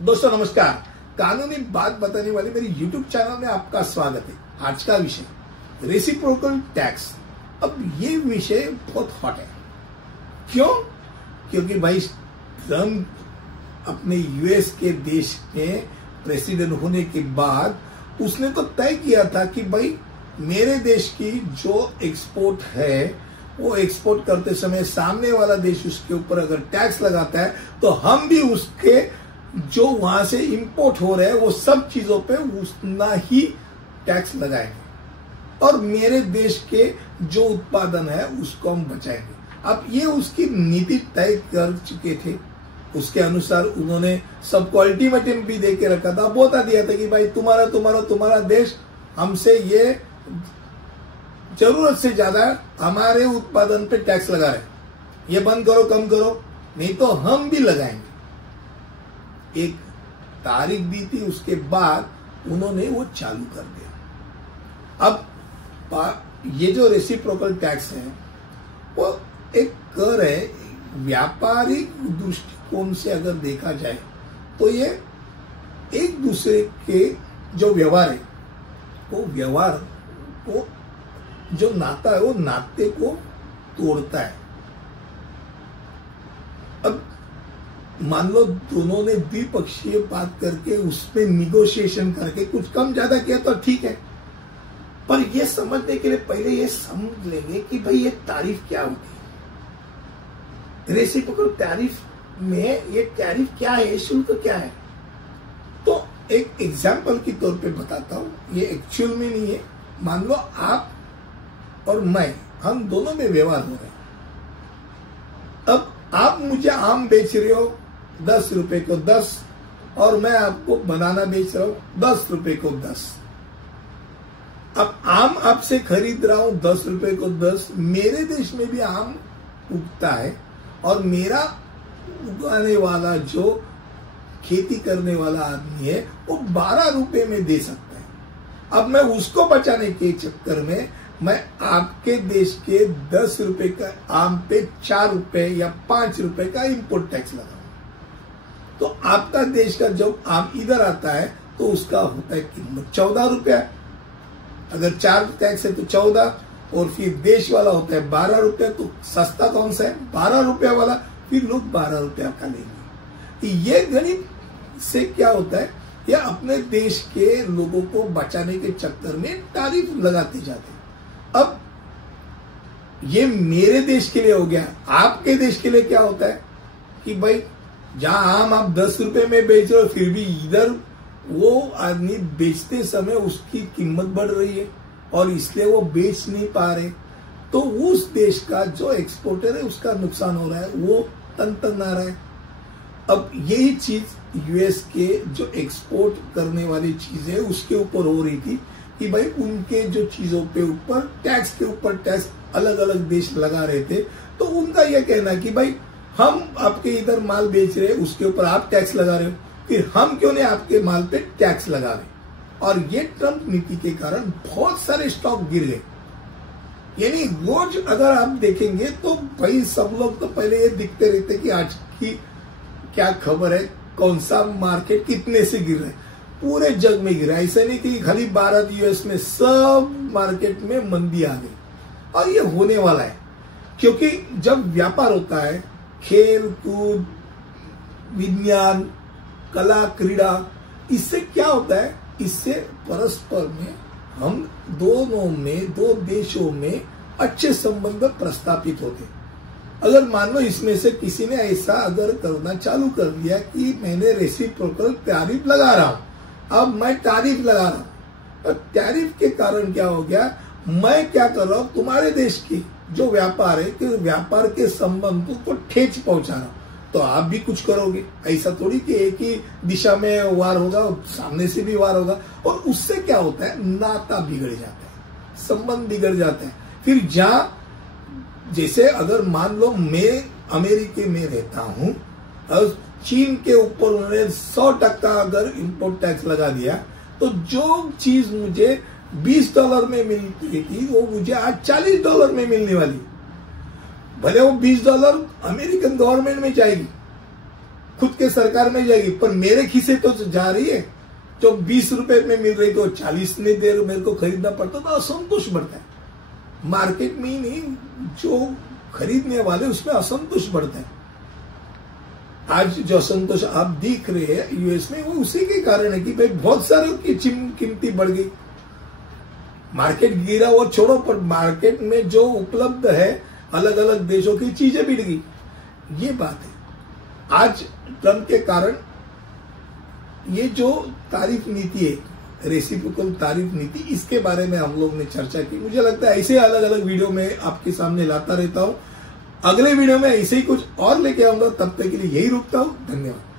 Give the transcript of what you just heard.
दोस्तों नमस्कार। कानूनी बात बताने वाले मेरे YouTube चैनल में आपका स्वागत है। आज का विषय रेसिप्रोकल टैक्स। अब ये विषय बहुत हॉट है। क्यों? क्योंकि भाई ट्रम्प अपने यूएस के देश में प्रेसिडेंट होने के बाद उसने तो तय किया था कि भाई मेरे देश की जो एक्सपोर्ट है वो एक्सपोर्ट करते समय सामने वाला देश उसके ऊपर अगर टैक्स लगाता है तो हम भी उसके जो वहां से इंपोर्ट हो रहे हैं वो सब चीजों पे उतना ही टैक्स लगाएंगे और मेरे देश के जो उत्पादन है उसको हम बचाएंगे। अब ये उसकी नीति तय कर चुके थे। उसके अनुसार उन्होंने सबको अल्टीमेटम भी दे के रखा था, बता दिया था कि भाई तुम्हारा देश हमसे ये जरूरत से ज्यादा हमारे उत्पादन पे टैक्स लगा रहे, ये बंद करो, कम करो, नहीं तो हम भी लगाएंगे। एक तारीख दी थी, उसके बाद उन्होंने वो चालू कर दिया। अब ये जो रेसिप्रोकल टैक्स है वो एक कर है। व्यापारिक दृष्टिकोण से अगर देखा जाए तो ये एक दूसरे के जो व्यवहार है वो व्यवहार को जो नाता है वो नाते को तोड़ता है। अब मान लो दोनों ने द्विपक्षीय बात करके उसमें निगोशिएशन करके कुछ कम ज्यादा किया तो ठीक है, पर ये समझने के लिए पहले ये समझ लेंगे कि भाई ये तारीफ क्या होती है। रेसिप्रोकल टैरिफ में ये टैरिफ क्या है, शुल्क क्या है। तो एक एग्जाम्पल के तौर पे बताता हूं, ये एक्चुअल में नहीं है। मान लो आप और मैं, हम दोनों में व्यवहार हो रहे हैं। अब आप मुझे आम बेच रहे हो 10 रुपए को 10 और मैं आपको बनाना बेच रहा हूं 10 रुपए को 10। अब आम आपसे खरीद रहा हूं 10 रुपए को 10। मेरे देश में भी आम उगता है और मेरा उगाने वाला जो खेती करने वाला आदमी है वो 12 रुपए में दे सकता है। अब मैं उसको बचाने के चक्कर में मैं आपके देश के 10 रुपए का आम पे 4 रुपए या 5 रुपए का इंपोर्ट टैक्स लगाऊं। तो आपका देश का जब आम इधर आता है तो उसका होता है कीमत 14 रुपया। अगर 4 टैक्स है तो 14 और फिर देश वाला होता है 12 रुपया। तो सस्ता कौन सा है? 12 रुपया वाला। फिर लोग 12 रुपया का लेंगे। ये गणित से क्या होता है, ये अपने देश के लोगों को बचाने के चक्कर में तारीफ लगाते जाते हैं। अब ये मेरे देश के लिए हो गया। आपके देश के लिए क्या होता है कि भाई जहां आम आप 10 रुपए में बेच रहे हो फिर भी इधर वो आदमी बेचते समय उसकी कीमत बढ़ रही है और इसलिए वो बेच नहीं पा रहे, तो उस देश का जो एक्सपोर्टर है उसका नुकसान हो रहा है, वो तन आ रहा है। अब यही चीज यूएस के जो एक्सपोर्ट करने वाली चीज है उसके ऊपर हो रही थी कि भाई उनके जो चीजों पे ऊपर टैक्स के ऊपर टैक्स अलग अलग देश लगा रहे थे। तो उनका यह कहना कि भाई हम आपके इधर माल बेच रहे हैं उसके ऊपर आप टैक्स लगा रहे हो, फिर हम क्यों नहीं आपके माल पे टैक्स लगा रहे। और ये ट्रम्प नीति के कारण बहुत सारे स्टॉक गिर गए। यानी रोज अगर आप देखेंगे तो भाई सब लोग तो पहले ये दिखते रहते कि आज की क्या खबर है, कौन सा मार्केट कितने से गिर रहा है। पूरे जग में गिरा। ऐसा नहीं कि खाली भारत यूएस में, सब मार्केट में मंदी आ गई। और ये होने वाला है क्योंकि जब व्यापार होता है, खेल कूद, विज्ञान, कला, क्रीड़ा, इससे क्या होता है, इससे परस्पर में हम दोनों में, दो देशों में अच्छे संबंध प्रस्थापित होते। अगर मान लो इसमें से किसी ने ऐसा अगर करना चालू कर दिया कि मैंने रेसिप्रोकल टैरिफ लगा रहा हूं, अब मैं टैरिफ लगा रहा हूं, तो टैरिफ के कारण क्या हो गया, मैं क्या कर रहा हूं, तुम्हारे देश की जो व्यापार है कि व्यापार के संबंधों को ठेच पहुंचा रहा हूं, तो आप भी कुछ करोगे। ऐसा थोड़ी कि एक ही दिशा में वार होगा, सामने से भी वार होगा। और उससे क्या होता है, नाता बिगड़ जाता है, संबंध बिगड़ जाते हैं। फिर जहां जैसे अगर मान लो मैं अमेरिका में रहता हूं और चीन के ऊपर उन्होंने 100% अगर इंपोर्ट टैक्स लगा दिया, तो जो चीज मुझे $20 में मिलती थी वो मुझे आज $40 में मिलने वाली। भले वो $20 अमेरिकन गवर्नमेंट में जाएगी खुद के सरकार में जाएगी, पर मेरे खीसे तो जा रही है। जो 20 रुपए में मिल रही तो 40 में देर मेरे को खरीदना पड़ता, तो असंतोष बढ़ता है। मार्केट में ही नहीं, जो खरीदने वाले उसमें असंतोष बढ़ता है। आज जो असंतोष आप देख रहे हैं यूएस में, वो उसी के कारण है कि भाई बहुत सारे की कीमती बढ़ गई, मार्केट गिरा वो छोड़ो, पर मार्केट में जो उपलब्ध है अलग अलग देशों की चीजें बिक गई। ये बात है। आज ट्रम्प के कारण ये जो तारीफ नीति है, रेसिप्रोकल तारीफ नीति, इसके बारे में हम लोग ने चर्चा की। मुझे लगता है ऐसे अलग अलग वीडियो में आपके सामने लाता रहता हूं। अगले वीडियो में ऐसे ही कुछ और लेके आऊंगा। तब तक के लिए यही रुकता हूं। धन्यवाद।